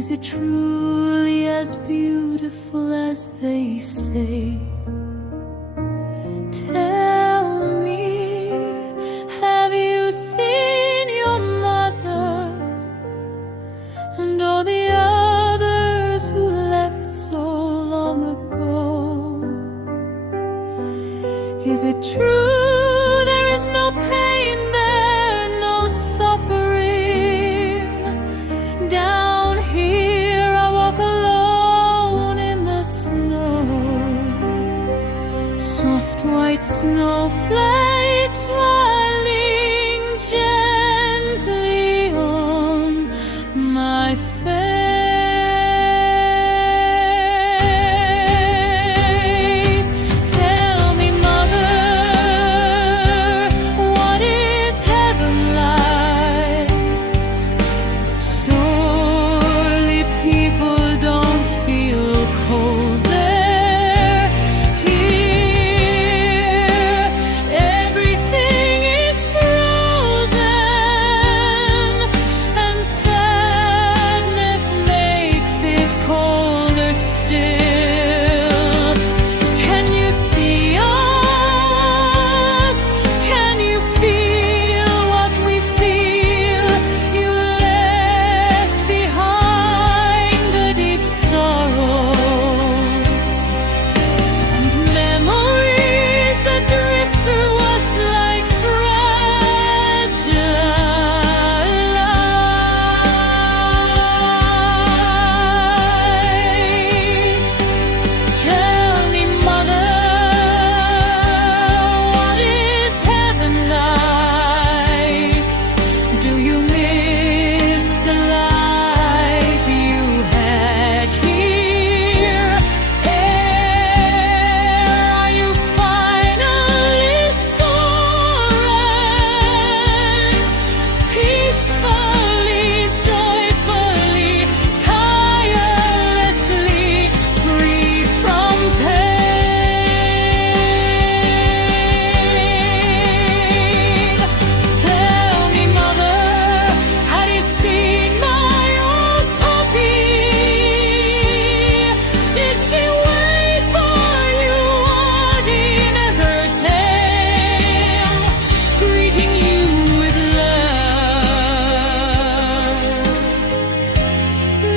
Is it truly as beautiful as they say? Tell me, have you seen your mother and all the others who left so long ago? Is it true there is no pain there, no suffering? Down here I walk alone in the snow, soft white snowflakes falling gently on my face. Tell me, mother, what is heaven like? Surely people don't feel cold there. Here everything is frozen, and sadness makes it colder still. Can you see us? Can you feel what we feel? You left behind a deep sorrow and memories that drift through us like fragile light. Tell me, mother, what is heaven like? Do you miss the life you had here? Are you finally soaring peacefully, joyfully, tirelessly, free from pain? Tell me, mother, had you seen my old puppy? Did she wait for you on another tail, greeting you with love,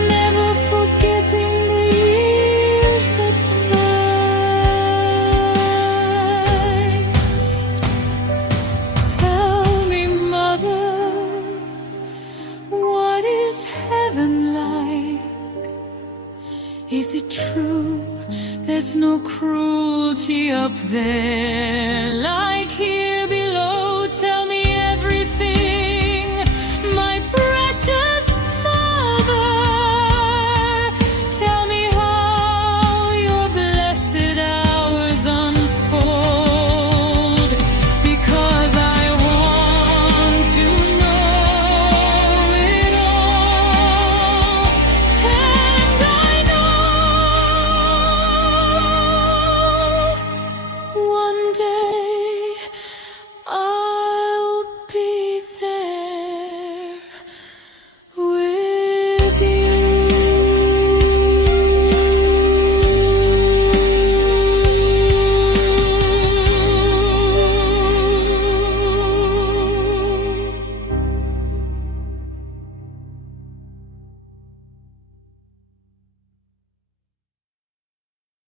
never forgetting the years that passed? Tell me, mother, what is heaven like? Is it true there's no cruelty up there like here?